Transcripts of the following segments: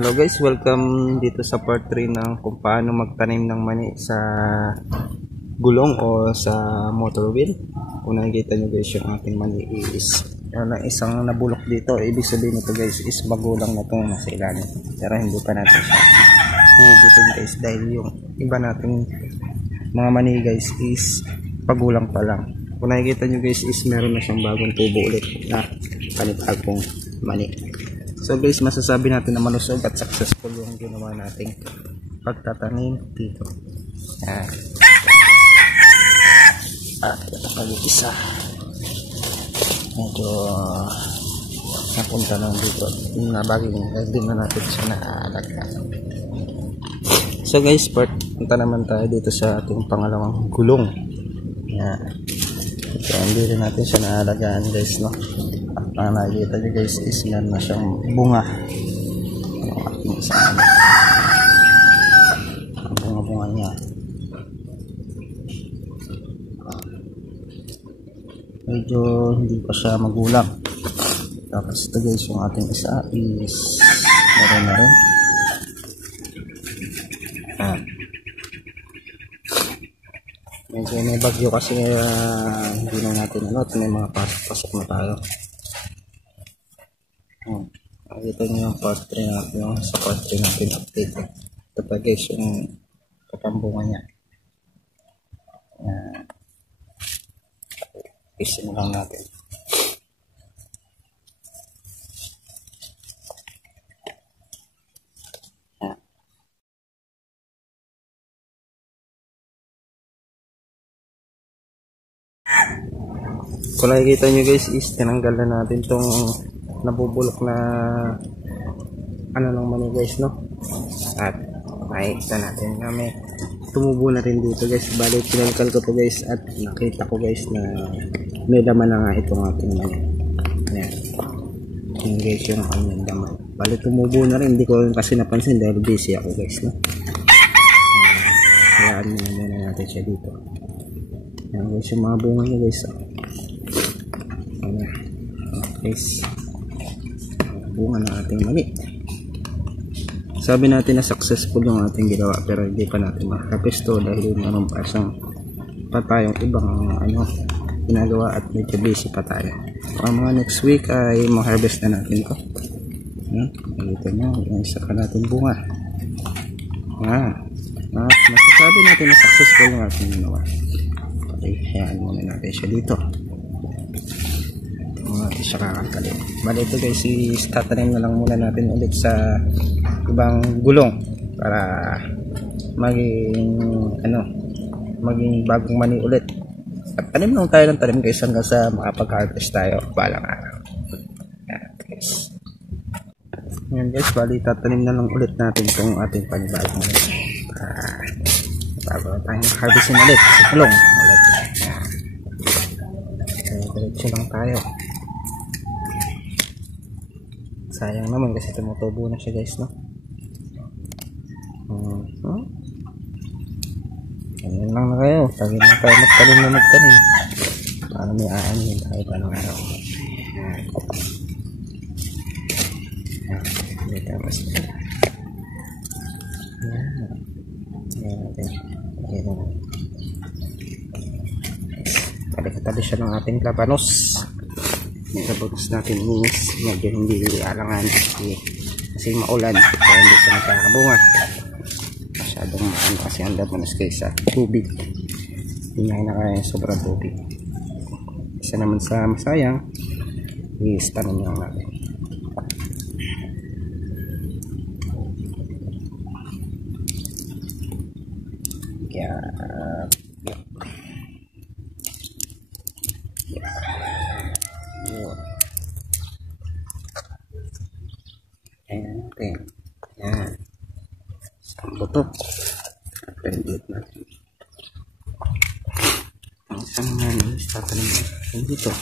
Hello guys, welcome dito sa part 3 ng kung paano magtanim ng mani sa gulong o sa motor wheel. Kung nakikita nyo guys, yung ating mani is na isang nabulok dito. Ibig sabihin nito guys is magulang na itong nasa ilalim, pero hindi pa natin siya hugutin guys, dahil yung iba nating mga mani guys is pagulang pa lang. Kung nakikita nyo guys is meron na siyang bagong tubo ulit na panibagong mani. So guys, masasabi natin na malusog at successful yung ginawa nating pagtatanim dito. Isa medyo napunta lang dito na bagay din na natin siya naalaga. So guys, punta naman tayo dito sa ating pangalawang gulong. So hindi rin natin siya naalagaan guys, no? Ang nakikita nyo guys is meron na siyang bunga. Yung ating isang ang bunga-bunga niya. Medyo hindi pa siya magulang. Tapos ito guys, yung ating isa is meron na rin. Medyo may bagyo kasi hindi na natin may mga pasok na tayo. Nakita nyo yung part 3 natin, yung sa part 3 natin update. Ito pa guys yung kapambunga niya. Isin lang natin. Kung nakikita nyo guys is tinanggal na natin tong nabubulok na ng mani guys, no? At makikita natin na may tumubo na rin dito guys. Bali tinanggal ko to guys at nakita ko guys na may laman na nga itong ating mani. Ayan. Yung guys yung kanyang laman. Bali tumubo na rin, hindi ko kasi napansin dahil busy ako guys, no? Kaya muna natin siya dito. Ayan guys yung mga bunga niya guys. Guys, bunga ng ating mani. Sabi natin na successful yung ating ginawa, pero hindi pa natin makapisto dahil meron pa siyang tayong ibang ginagawa at medyo busy pa tayo. Ang mga next week ay ma-harvest na natin ko. Nakita nyo, yung isa ka natin bunga. Masasabi natin na successful yung ating ginawa. Okay, hayaan muna natin siya dito. Natin siya kakakalit. Bali ito guys, tatanim na lang muna natin ulit sa ibang gulong para maging bagong mani ulit. At tanim lang tayo ng tanim guys hanggang sa makapag-harvest tayo balang araw. Guys. Ngayon guys, bali tatanim na lang ulit natin itong ating panibagong mani. Bago tayong harvestin ulit sa gulong ulit. Diretso lang tayo. Sayang naman kasi tumutubo na siya guys, no? Ganyan lang na kayo. Tagin lang tayo magtanim. Para may aanin tayo pa ng araw. Tapos tabi siya ng ating labanos. Yung labanos natin is medyo hindi alangan kasi maulan, kaya hindi siya nagkakabunga. Masyadong kasi ang labanos kaysa tubig, hindi na kaya sobrang tubig. Isa naman sa masayang is tanim lang natin. Ayan. Isang buto. Pendit natin. Ang isang naman is tatanim natin dito.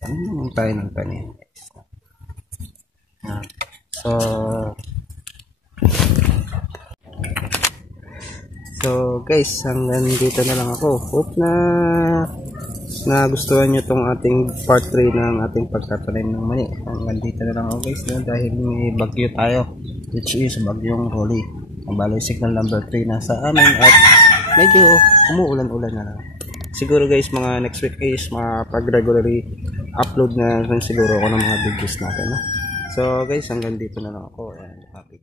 Tanim naman tayo ng tanim. So So guys, hanggang dito na lang ako. Hope na nagustuhan nyo tong ating part 3 ng ating pagtatanim ng mani. Hanggang dito na lang ako guys, no? Dahil may bagyo tayo, which is bagyong Rolly. Ang bali signal number 3 na sa amin at medyo umuulan-ulan na lang. Siguro guys, mga next week is mapag-regularly upload na rin siguro ako ng mga videos natin, no? So guys, hanggang dito na lang ako and happy